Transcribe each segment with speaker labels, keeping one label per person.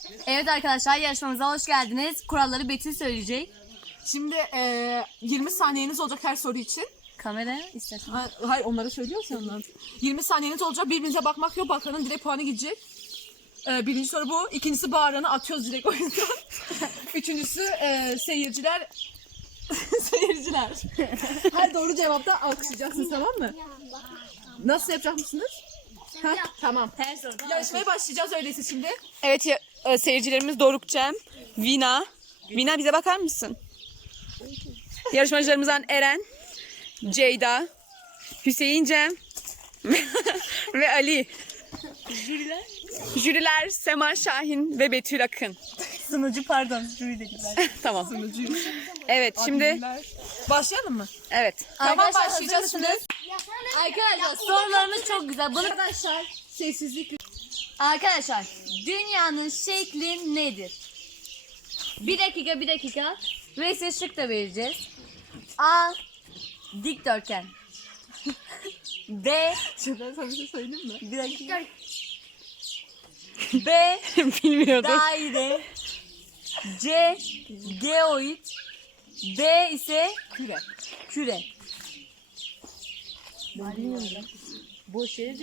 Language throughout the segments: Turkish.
Speaker 1: Evet arkadaşlar, yarışmamıza hoş geldiniz. Kuralları Betül söyleyecek.
Speaker 2: Şimdi 20 saniyeniz olacak her soru için.
Speaker 1: Kamera istersen.
Speaker 2: Hayır, onları söylüyorsan ondan. 20 saniyeniz olacak. Birbirinize bakmak yok. Bakanın direkt puanı gidecek. Birinci soru bu. İkincisi bağıranı atıyoruz direkt o yüzden. Üçüncüsü seyirciler. Seyirciler. Her doğru cevapta alkışlayacaksınız, tamam mı? Nasıl yapacak mısınız? Tamam.
Speaker 1: Her soruda.
Speaker 2: Yarışmaya başlayacağız öyleyse şimdi. Evet seyircilerimiz Doruk Cem, Vina. Vina bize bakar mısın? Yarışmacılarımızdan Eren, Ceyda, Hüseyin Cem ve Ali. Jüriler Sema Şahin ve Betül Akın.
Speaker 1: Sunucu pardon. Jüri dediler.
Speaker 2: Tamam. Evet şimdi başlayalım mı? Evet. Tamam,
Speaker 1: Arkadaşlar,
Speaker 2: başlayacağız
Speaker 1: hazır
Speaker 2: şimdi.
Speaker 1: Arkadaşlar sorularımız çok güzel. Bunu...
Speaker 2: Arkadaşlar sessizlik.
Speaker 1: Arkadaşlar dünyanın şekli nedir? Bir dakika. Ve size şık da vereceğiz. A. Dikdörtgen. B.
Speaker 2: Ben sana bir şey söyleyeyim mi?
Speaker 1: Bir dakika. B.
Speaker 2: Bilmiyordum.
Speaker 1: Daire. C. Geoid. D ise küre. Ben bilmiyorum. Boş yere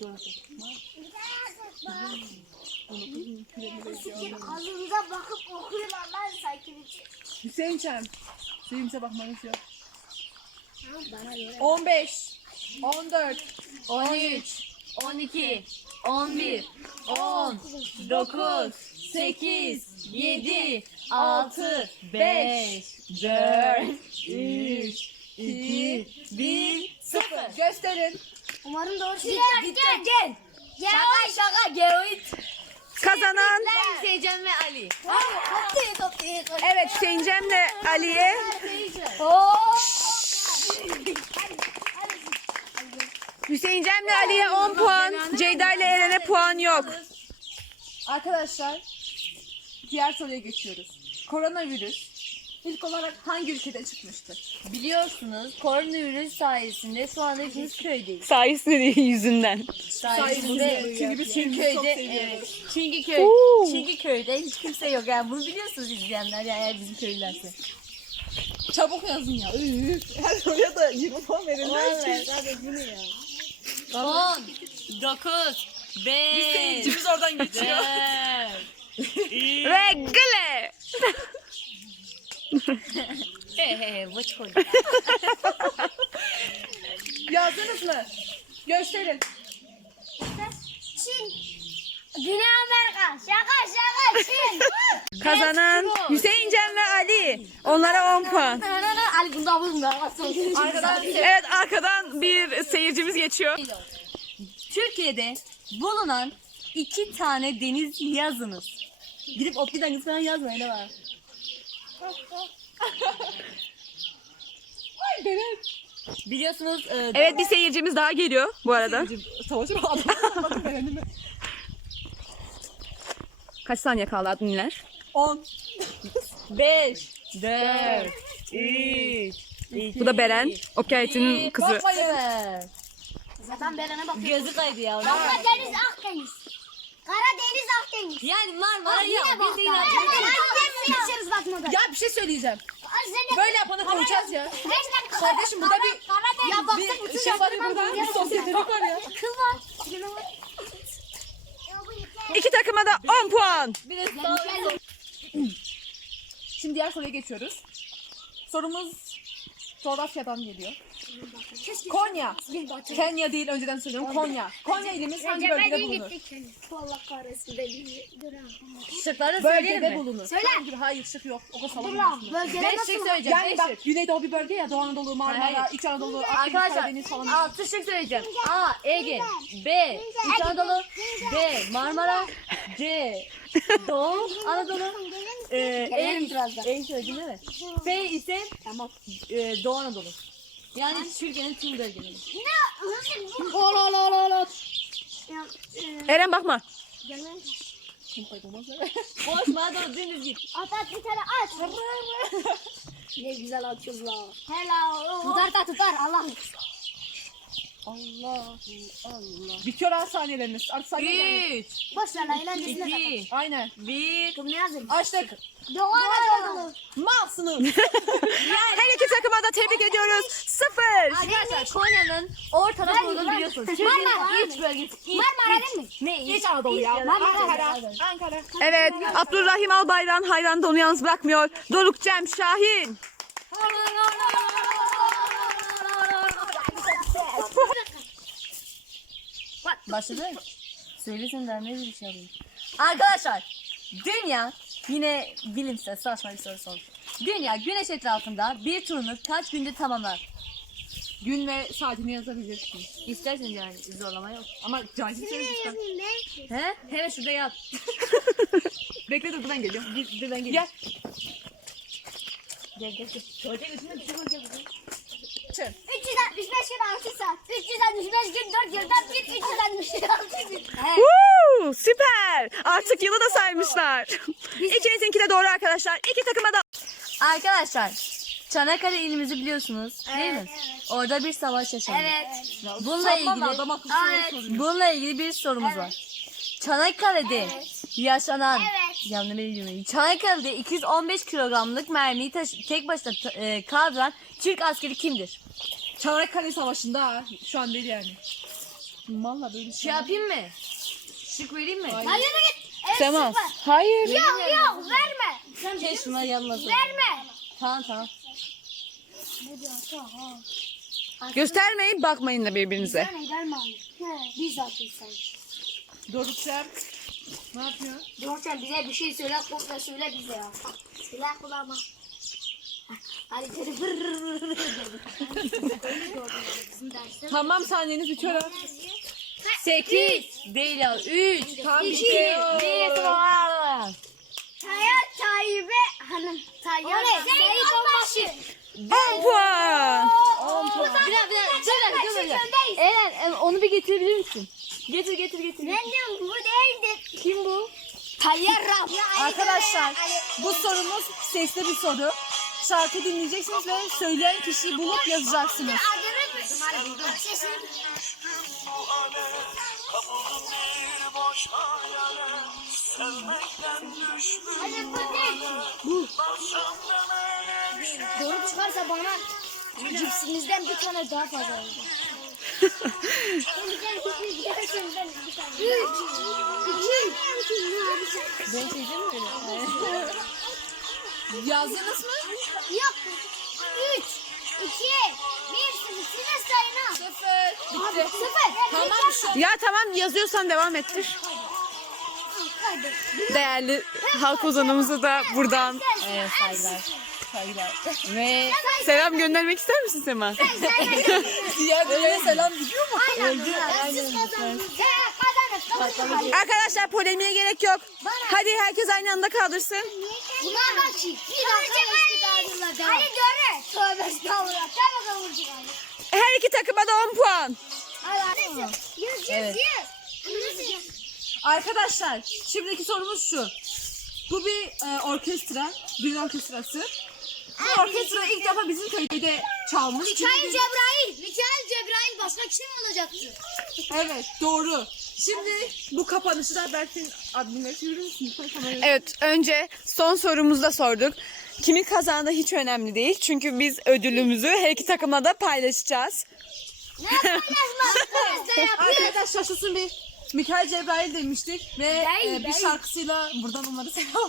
Speaker 3: Ağzınıza bakıp okuyorlar sanki.
Speaker 2: Hüseyin Cem. Hüseyin'e bakmanız yok.
Speaker 3: Bana göre.
Speaker 2: 15, 14,
Speaker 1: 13, 12, 11, 10, 9, 8, 7, 6, 5, 4, 3, 2, 1, 0.
Speaker 2: Gösterin.
Speaker 3: Umarım doğru şey.
Speaker 1: Gel. Şaka geoid.
Speaker 2: Kazanan
Speaker 1: Hüseyin Cem ve Ali.
Speaker 2: evet Hüseyin Cem'le Ali'ye Hüseyin Cem'le Ali'ye 10 puan, Ceyda ile Eren'e puan yok. Arkadaşlar diğer soruya geçiyoruz. Koronavirüs ilk olarak hangi ülkede çıkmıştır?
Speaker 1: Biliyorsunuz koronavirüs sayesinde şu anda hepimiz köydeyiz.
Speaker 2: Sayesinde değil, yüzünden.
Speaker 1: Sayesinde.
Speaker 2: Çünkü biz
Speaker 1: Çünkü
Speaker 2: köyde
Speaker 1: köyde evet. Çünkü köyde hiç kimse yok. Yani bunu biliyorsunuz izleyenler yani eğer bizim köylülerse.
Speaker 2: Çabuk yazın ya. Her soruya da 20 puan verilmez.
Speaker 1: 10, 9, 5,
Speaker 2: Seyircimiz oradan geçiyor.
Speaker 1: 4,
Speaker 2: Ve gıle. Yazdınız mı? Gösterin.
Speaker 3: Çin. Güney Amerika. Şaka Çin.
Speaker 2: Kazanan Hüseyin Cem ve Ali. Onlara 10 puan.
Speaker 3: Ali bunda.
Speaker 2: Evet, arkadan bir seyircimiz geçiyor.
Speaker 1: Türkiye'de bulunan 2 tane deniz yazınız. Gidip Opti Deniz falan yazmayın ne var? Biliyorsunuz
Speaker 2: Evet, bir seyircimiz daha geliyor bu arada. Kaç saniye kaldı adminler? 10.
Speaker 1: 5, 4, 3, 2,
Speaker 2: Bu da Beren, Okeyet'in kızı.
Speaker 3: Zaten Beren'e bakıyorum.
Speaker 1: Gözü kaydı ya.
Speaker 3: Karadeniz Akdeniz. Karadeniz Akdeniz.
Speaker 1: Yani Marmara ya. Biz de
Speaker 3: Yine
Speaker 1: inançlı.
Speaker 3: geçeriz bakmadan.
Speaker 2: Ya bir şey söyleyeceğim. Böyle yapana konuşacağız ya. Kardeşim burada bir şafari burada bir sosyetelik var ya.
Speaker 3: Kıl var.
Speaker 2: 2 takıma da 10 puan.
Speaker 1: Bir de sağ
Speaker 2: Şimdi diğer soruya geçiyoruz. Sorumuz coğrafyadan geliyor. Konya. Kenya değil, önceden söylüyorum. Konya. Konya ilimiz hangi bölgede bulunur?
Speaker 3: Allah kahretsin de bilmiyorum.
Speaker 1: şıkları
Speaker 2: Bölgede
Speaker 1: söyleyelim mi?
Speaker 2: bulunur.
Speaker 3: Söyle.
Speaker 2: Hayır, şık yok. O da
Speaker 3: Dur
Speaker 2: sallamıyorsun.
Speaker 3: lan. Bölgede
Speaker 1: 5
Speaker 3: nasıl?
Speaker 1: şık söyleyeceğim.
Speaker 2: Yani
Speaker 1: 5
Speaker 2: bak,
Speaker 1: şık.
Speaker 2: Güneydoğu bir bölge ya, Doğu Anadolu, Marmara,
Speaker 1: Hayır.
Speaker 2: İç Anadolu, Akdeniz,
Speaker 1: Arkadaşlar
Speaker 2: Karadeniz falan.
Speaker 1: 6 şık söyleyeceğim. A. Ege. B. İç Anadolu. D. Marmara. C. Doğu Anadolu. En söyledim evet. B ise Doğu Anadolu. Yani Türkiye'nin tüm bölgeleri.
Speaker 2: Eren bakma.
Speaker 1: Boşma doğru dümdüz git.
Speaker 3: At bir tane at. Ne güzel atıyoruz la. Helal. Tutar Allah.
Speaker 1: Allah Allah.
Speaker 2: Bitiyor ha saniyeleriniz. Artık saniyeleriniz.
Speaker 1: 3,
Speaker 3: Boş ver lan eğlencesine kapat.
Speaker 1: 2,
Speaker 2: Aynen.
Speaker 1: 1.
Speaker 3: Ne yazayım?
Speaker 2: Açtık.
Speaker 3: Doğan Anadolu.
Speaker 2: Malsınız.
Speaker 4: Her iki takıma da tebrik ediyoruz. 0.
Speaker 1: Arkadaşlar Konya'nın ortada olduğunu biliyorsunuz. Türkiye'nin iç bölgesi.
Speaker 3: Marmara değil mi?
Speaker 1: Ne iç?
Speaker 2: İç Anadolu ya.
Speaker 1: Ankara.
Speaker 2: Ankara.
Speaker 4: Evet, Abdurrahim Albayrak'ın hayran da onu yalnız bırakmıyor. Doruk Cem Şahin.
Speaker 1: Başladı. Söylesin de ne bir şey alayım. Arkadaşlar dünya yine bilimsel saçma bir soru sormuş. Dünya güneş etrafında bir turunu kaç günde tamamlar?
Speaker 2: Gün ve saatini yazabilirsin.
Speaker 1: İsterseniz yani zorlama yok.
Speaker 2: Ama cahil söyleyeceksin.
Speaker 1: He? Hemen şurada yat.
Speaker 2: Bekle dur ben geliyorum.
Speaker 1: Dur ben
Speaker 2: Gel.
Speaker 1: Gel.
Speaker 2: Tuvalet içinde bir şey var, gel.
Speaker 3: 365 gün 6 saat. 365 gün 4 yıldan bir 366 gün.
Speaker 4: Woo, süper. Artık yılı da saymışlar. İkinizinki de doğru arkadaşlar. İki takıma da
Speaker 1: Arkadaşlar Çanakkale ilimizi biliyorsunuz değil mi? Orada bir savaş yaşandı.
Speaker 3: Evet.
Speaker 1: Bununla ilgili
Speaker 2: Adam akıllı soruyor.
Speaker 1: Bununla ilgili bir sorumuz var. Çanakkale'de yaşanan Çanakkale'de 215 kilogramlık mermiyi tek başına kaldıran Türk askeri kimdir?
Speaker 2: Çanakkale Savaşı'nda ha. Şu an değil yani. Valla böyle
Speaker 1: Şey yapayım mı? Şık vereyim mi?
Speaker 2: Hayır.
Speaker 3: Hayır git. Evet,
Speaker 4: tamam.
Speaker 3: sıfır.
Speaker 4: Hayır.
Speaker 3: Yok verme.
Speaker 1: Keşfime yanmasın.
Speaker 3: Verme.
Speaker 1: Tamam.
Speaker 4: Göstermeyin, bakmayın da birbirinize.
Speaker 3: Yani gelme abi. Biz zaten sen.
Speaker 2: Doruk Cem. Ne yapıyor?
Speaker 3: Doğrucan bize bir şey söyle, korkma söyle bize ya. Söyle kulağıma. Hadi seni vırrrr. Bizim derste.
Speaker 2: Tamam saniyeniz bitiyor ha.
Speaker 1: 8 değil ya 3
Speaker 2: Tamam
Speaker 1: 2
Speaker 2: bitiyor.
Speaker 1: 1
Speaker 3: Tayyip'e hanım. Tayyip. Seyit Onbaşı.
Speaker 4: 10 puan.
Speaker 1: Bir dakika. Eren onu bir getirebilir misin? Getir.
Speaker 3: Ben diyorum bu değildi.
Speaker 1: Kim bu?
Speaker 3: Tayyar Rab.
Speaker 2: Arkadaşlar bu sorumuz sesli bir soru. Şarkı dinleyeceksiniz ve söyleyen kişiyi bulup yazacaksınız.
Speaker 3: Adını buldum. Sesini. Hadi bu değil. Bu. Doğru çıkarsa bana cipsimizden bir tane daha fazla olacak.
Speaker 1: Ben şeyde mi öyle?
Speaker 2: Yazdınız mı?
Speaker 3: Yok. 3, 2, 1, 0. Siz sayın.
Speaker 2: 0.
Speaker 3: Abi
Speaker 2: Bitti.
Speaker 3: 0.
Speaker 2: Tamam şu an.
Speaker 4: Ya tamam, yazıyorsan devam ettir. Değerli halk ozanımıza da buradan
Speaker 1: Evet saygılar. Ve
Speaker 4: selam göndermek ister misin Sema?
Speaker 2: Diğerlerine selam gidiyor mu?
Speaker 4: Arkadaşlar polemiğe gerek yok. Hadi herkes aynı anda kaldırsın.
Speaker 3: Buna bak ki. Ali göre. Tövbe estağfurullah. Sen bakalım vuracak Ali.
Speaker 4: Her iki takıma da 10 puan.
Speaker 1: Evet.
Speaker 2: Arkadaşlar şimdiki sorumuz şu. Bu bir orkestra. Bir orkestrası. Bu orkestra ilk defa bizim köyde çalmış.
Speaker 3: Mikail Cebrail başka kişi mi olacaktı?
Speaker 2: Evet doğru. Şimdi bu kapanışı da Berk'in adminleri çevirir misin?
Speaker 4: Evet, önce son sorumuzu da sorduk. Kimin kazandığı hiç önemli değil. Çünkü biz ödülümüzü her iki takımla da paylaşacağız.
Speaker 2: Arkadaşlar şaşırsın bir Mikail Cebrail demiştik ve bir şarkısıyla buradan onları selam.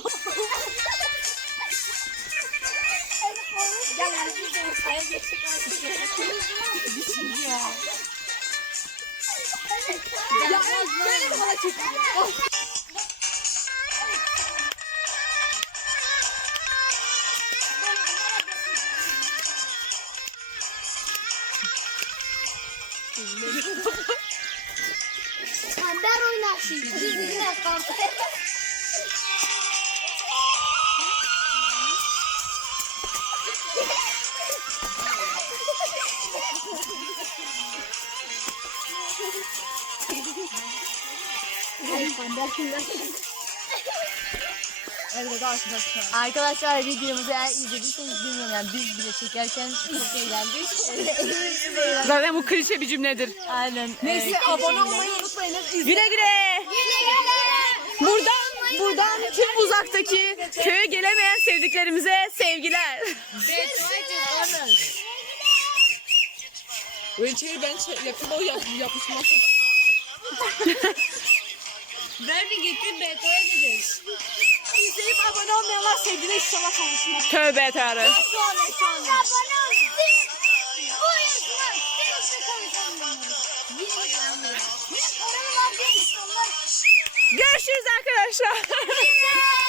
Speaker 2: Ya böyle bana çekiyor.
Speaker 3: Kamber oynarsın. Yüzüne kamber.
Speaker 2: Evet arkadaşlar.
Speaker 1: Arkadaşlar videomuzu eğer izlediyseniz bilmiyorum yani biz bile çekerken çok eğlendik. Eğlendik.
Speaker 4: Zaten bu klişe bir cümledir.
Speaker 1: Aynen.
Speaker 2: Neyse abone olmayı unutmayınız.
Speaker 4: Güle güle. Buradan tüm uzaktaki köye gelemeyen sevdiklerimize sevgiler.
Speaker 2: Ölçeği ben yaptım o yapmışım.
Speaker 1: Ver bir getir Beto'ya gideriz.
Speaker 2: İzleyip abone olmayanlar sevgili inşallah kavuşmak.
Speaker 4: Tövbe Tanrı. Görüşürüz arkadaşlar.